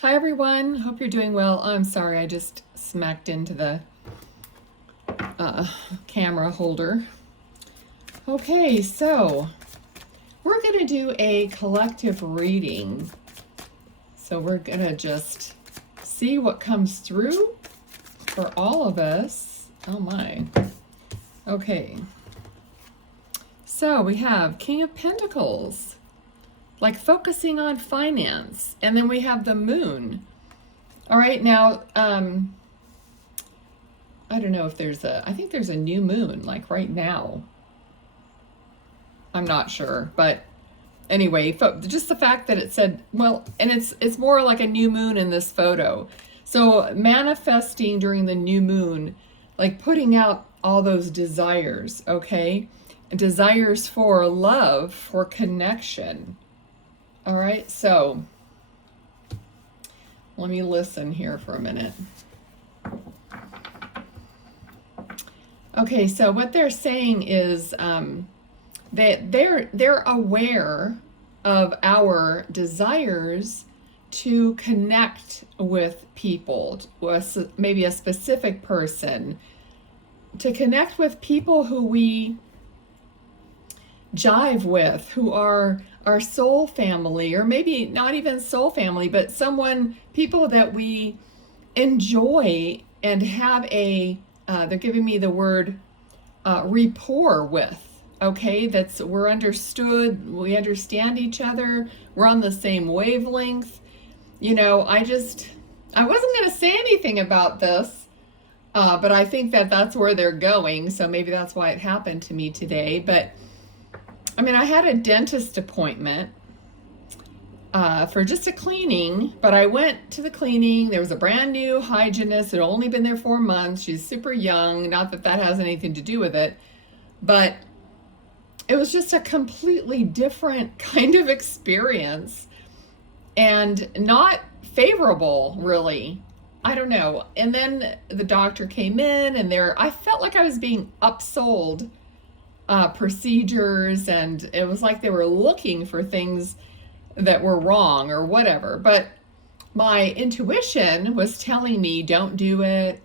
Hi everyone, hope you're doing well. I'm sorry, I just smacked into the camera holder. Okay, so we're going to do a collective reading. So we're going to just see what comes through for all of us. Oh my. Okay. So we have King of Pentacles, like focusing on finance. And then we have the Moon. All right, now, I don't know if I think there's a new moon, like right now. I'm not sure, but anyway, just the fact that it said, well, and it's more like a new moon in this photo. So manifesting during the new moon, like putting out all those desires, okay? Desires for love, for connection. All right, so let me listen here for a minute. Okay, so what they're saying is that they're aware of our desires to connect with people, maybe a specific person, to connect with people who we jive with, who are our soul family, or maybe not even soul family, but people that we enjoy and have they're giving me the word rapport with. Okay, we're understood, we understand each other, we're on the same wavelength. You know, I wasn't going to say anything about this, but I think that's where they're going, so maybe that's why it happened to me today. But I mean, I had a dentist appointment for just a cleaning, but I went to the cleaning. There was a brand new hygienist that had only been there 4 months. She's super young, not that has anything to do with it, but it was just a completely different kind of experience and not favorable, really. I don't know. And then the doctor came in and I felt like I was being upsold procedures, and it was like they were looking for things that were wrong or whatever. But my intuition was telling me, don't do it,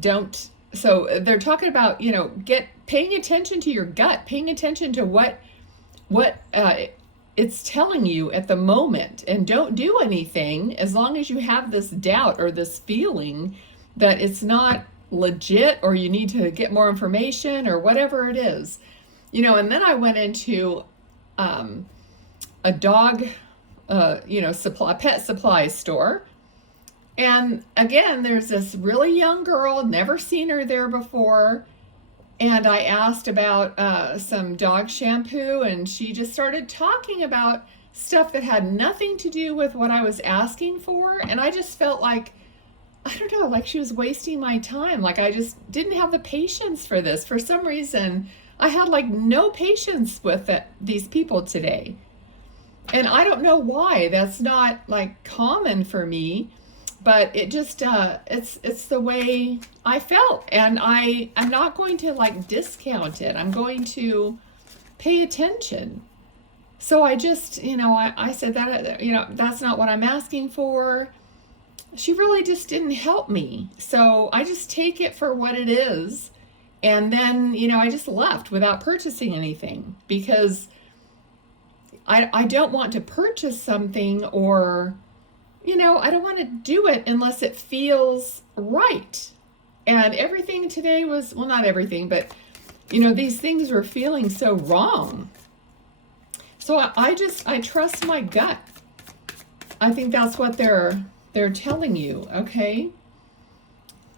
don't. So they're talking about, paying attention to your gut, paying attention to what it's telling you at the moment, and don't do anything as long as you have this doubt or this feeling that it's not legit, or you need to get more information or whatever it is. And then I went into a dog pet supply store. And again, there's this really young girl, never seen her there before. And I asked about some dog shampoo, and she just started talking about stuff that had nothing to do with what I was asking for. And I just felt like, I don't know, like she was wasting my time. Like I just didn't have the patience for this. For some reason, I had like no patience with these people today. And I don't know why. That's not like common for me. But it just, it's the way I felt. And I'm not going to like discount it. I'm going to pay attention. So I just, I said that, that's not what I'm asking for. She really just didn't help me. So I just take it for what it is. And then, I just left without purchasing anything, because I don't want to purchase something, or I don't want to do it unless it feels right. And everything today was, well, not everything, but, these things were feeling so wrong. So I trust my gut. I think that's what they're telling you, okay?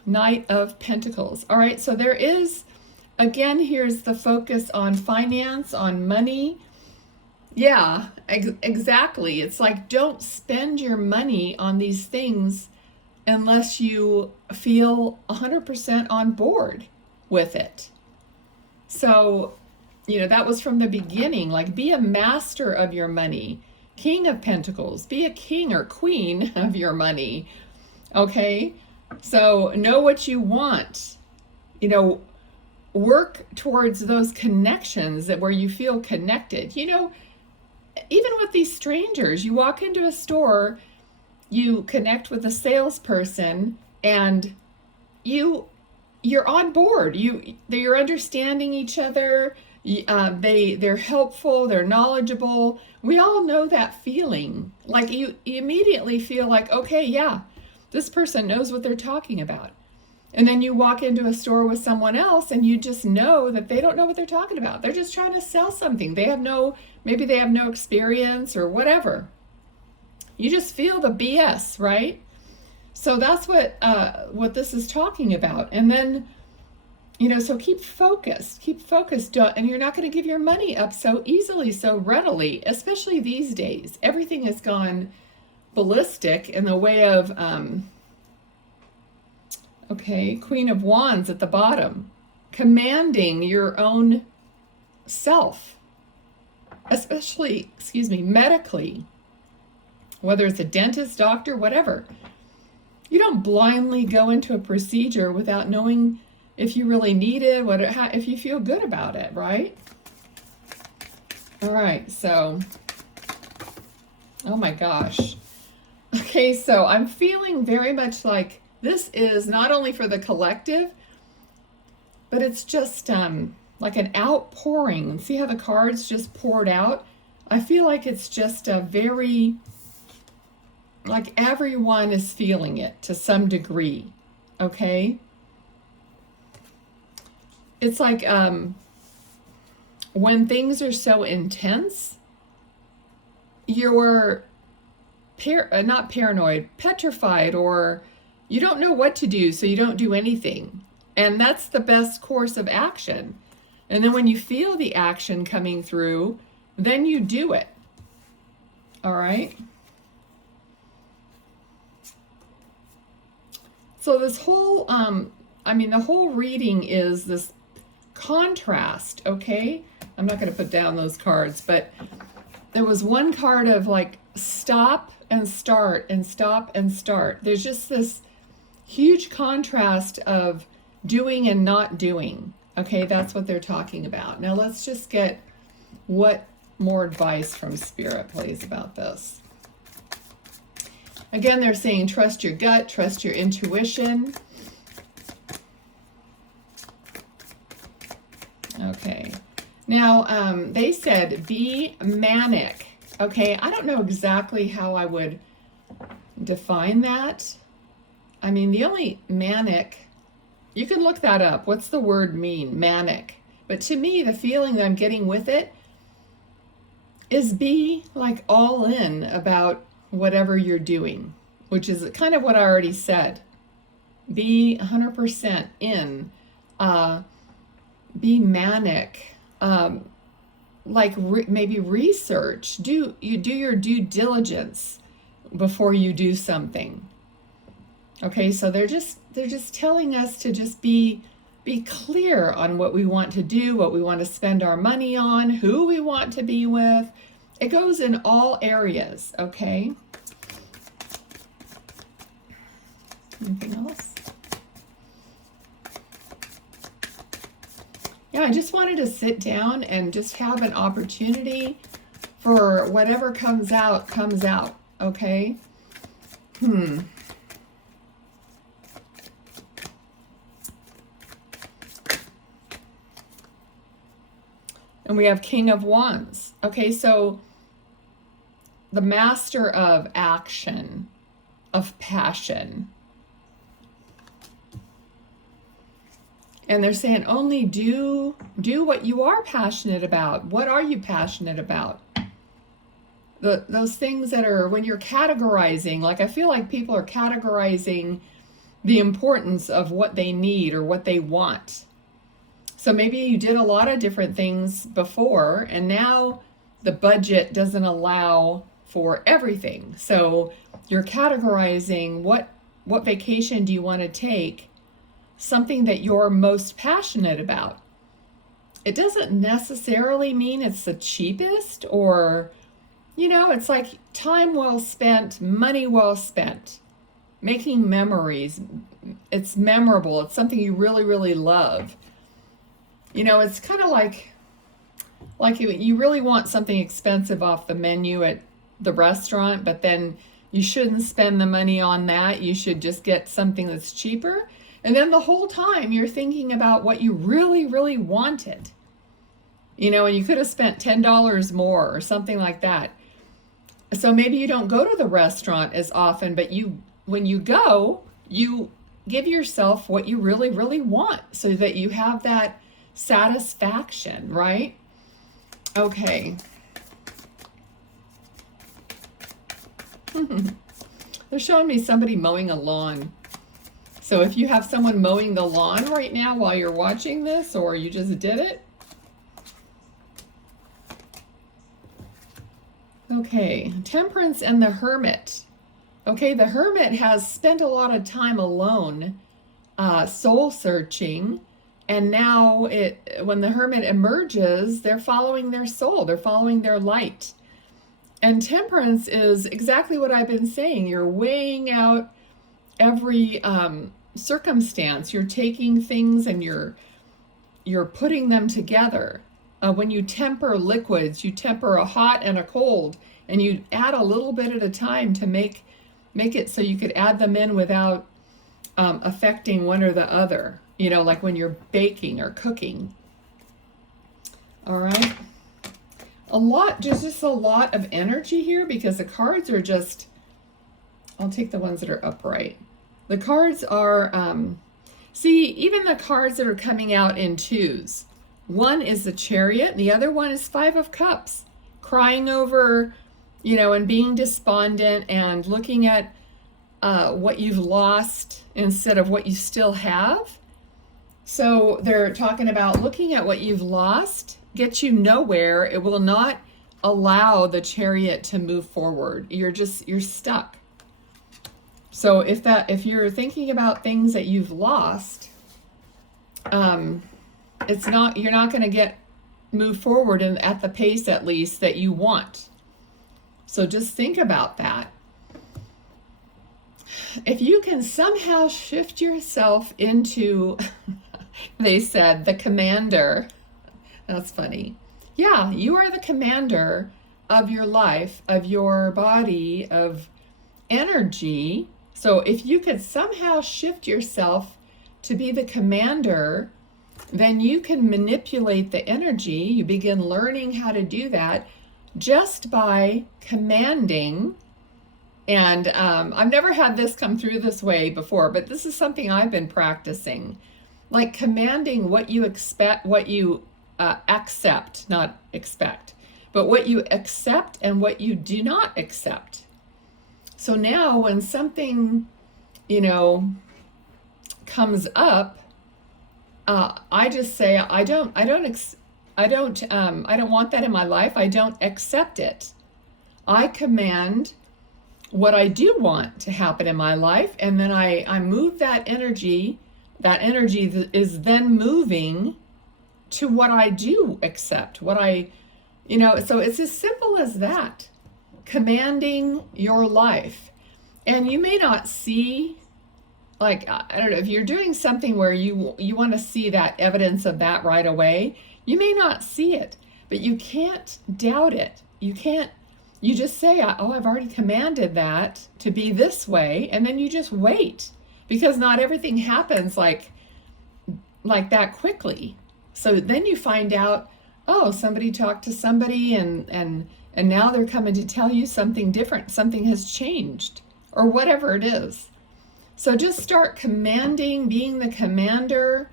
Knight of Pentacles. All right, so there is, again, here's the focus on finance, on money. Yeah, exactly. It's like, don't spend your money on these things unless you feel 100% on board with it. So, that was from the beginning. Like, be a master of your money. King of Pentacles. Be a king or queen of your money. Okay? So, know what you want. Work towards those connections where you feel connected. even with these strangers, you walk into a store, you connect with a salesperson, and you're on board. You're understanding each other. They're helpful. They're knowledgeable. We all know that feeling. Like you immediately feel like, okay, yeah, this person knows what they're talking about. And then you walk into a store with someone else and you just know that they don't know what they're talking about. They're just trying to sell something. Maybe they have no experience or whatever. You just feel the BS, right? So that's what this is talking about. And then, so keep focused, and you're not going to give your money up so easily, so readily, especially these days. Everything has gone ballistic in the way of, Queen of Wands at the bottom, commanding your own self, especially, medically, whether it's a dentist, doctor, whatever. You don't blindly go into a procedure without knowing if you really need it, if you feel good about it, right? All right, so, oh my gosh. Okay, so I'm feeling very much like this is not only for the collective, but it's just like an outpouring. And see how the cards just poured out? I feel like it's just a very, like everyone is feeling it to some degree, okay? It's like when things are so intense, you're not paranoid, petrified, or you don't know what to do, so you don't do anything. And that's the best course of action. And then when you feel the action coming through, then you do it. All right? So this whole, the whole reading is this contrast, okay? I'm not going to put down those cards, but there was one card of like stop and start and stop and start. There's just this huge contrast of doing and not doing. Okay, that's what they're talking about. Now let's just get what more advice from Spirit, please, about this. Again, they're saying trust your gut, trust your intuition. Okay. Now, they said be manic. Okay, I don't know exactly how I would define that. I mean, the only manic, you can look that up. What's the word mean? Manic. But to me, the feeling that I'm getting with it is be like all in about whatever you're doing, which is kind of what I already said. Be 100% in. Be manic. Maybe research. Do your due diligence before you do something. Okay, so they're just telling us to just be clear on what we want to do, what we want to spend our money on, who we want to be with. It goes in all areas, okay? Anything else? Yeah, I just wanted to sit down and just have an opportunity for whatever comes out, okay? And we have King of Wands. Okay, so the master of action, of passion. And they're saying only do what you are passionate about. What are you passionate about? Those things that are, when you're categorizing, like I feel like people are categorizing the importance of what they need or what they want. So maybe you did a lot of different things before, and now the budget doesn't allow for everything. So you're categorizing what vacation do you want to take, something that you're most passionate about. It doesn't necessarily mean it's the cheapest or, it's like time well spent, money well spent, making memories. It's memorable. It's something you really, really love. It's kind of like, Like you really want something expensive off the menu at the restaurant, but then you shouldn't spend the money on that. You should just get something that's cheaper. And then the whole time you're thinking about what you really, really wanted. And you could have spent $10 more or something like that. So maybe you don't go to the restaurant as often, but when you go, you give yourself what you really, really want so that you have that satisfaction, right? Okay. They're showing me somebody mowing a lawn. So if you have someone mowing the lawn right now while you're watching this, or you just did it. Okay, Temperance and the Hermit. Okay, the Hermit has spent a lot of time alone, soul searching. And now when the Hermit emerges, they're following their soul. They're following their light. And Temperance is exactly what I've been saying. You're weighing out every circumstance. You're taking things and you're putting them together. When you temper liquids, you temper a hot and a cold, and you add a little bit at a time to make it so you could add them in without affecting one or the other. Like when you're baking or cooking. All right. There's just a lot of energy here because the cards are just, I'll take the ones that are upright. The cards are, see, even the cards that are coming out in twos. One is the Chariot, and the other one is Five of Cups. Crying over, and being despondent and looking at what you've lost instead of what you still have. So they're talking about looking at what you've lost gets you nowhere. It will not allow the Chariot to move forward. You're stuck. So if you're thinking about things that you've lost, you're not going to move forward at the pace at least that you want. So just think about that. If you can somehow shift yourself into, they said, the commander. That's funny. Yeah, you are the commander of your life, of your body, of energy. So if you could somehow shift yourself to be the commander, then you can manipulate the energy. You begin learning how to do that just by commanding. And I've never had this come through this way before, but this is something I've been practicing. Like commanding what you expect, what you accept, not expect, but what you accept and what you do not accept. So now when something, comes up, I just say, I don't want that in my life. I don't accept it. I command what I do want to happen in my life, and then I move that energy. That energy is then moving to what I do accept, so it's as simple as that. Commanding your life. And you may not see, like, I don't know, if you're doing something where you want to see that evidence of that right away, you may not see it, but you can't doubt it. You just say, I've already commanded that to be this way, and then you just wait, because not everything happens like that quickly. So then you find out, somebody talked to somebody and now they're coming to tell you something different. Something has changed or whatever it is. So just start commanding, being the commander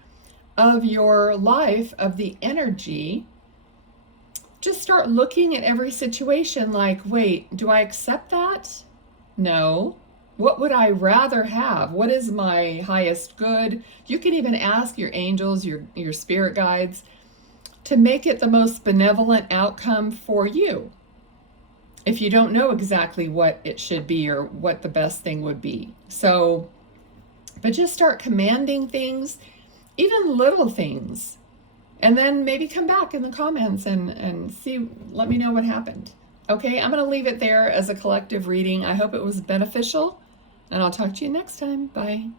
of your life, of the energy. Just start looking at every situation like, wait, do I accept that? No. What would I rather have? What is my highest good? You can even ask your angels, your spirit guides, to make it the most benevolent outcome for you. If you don't know exactly what it should be or what the best thing would be. So, but just start commanding things, even little things. And then maybe come back in the comments and let me know what happened. Okay, I'm going to leave it there as a collective reading. I hope it was beneficial, and I'll talk to you next time. Bye.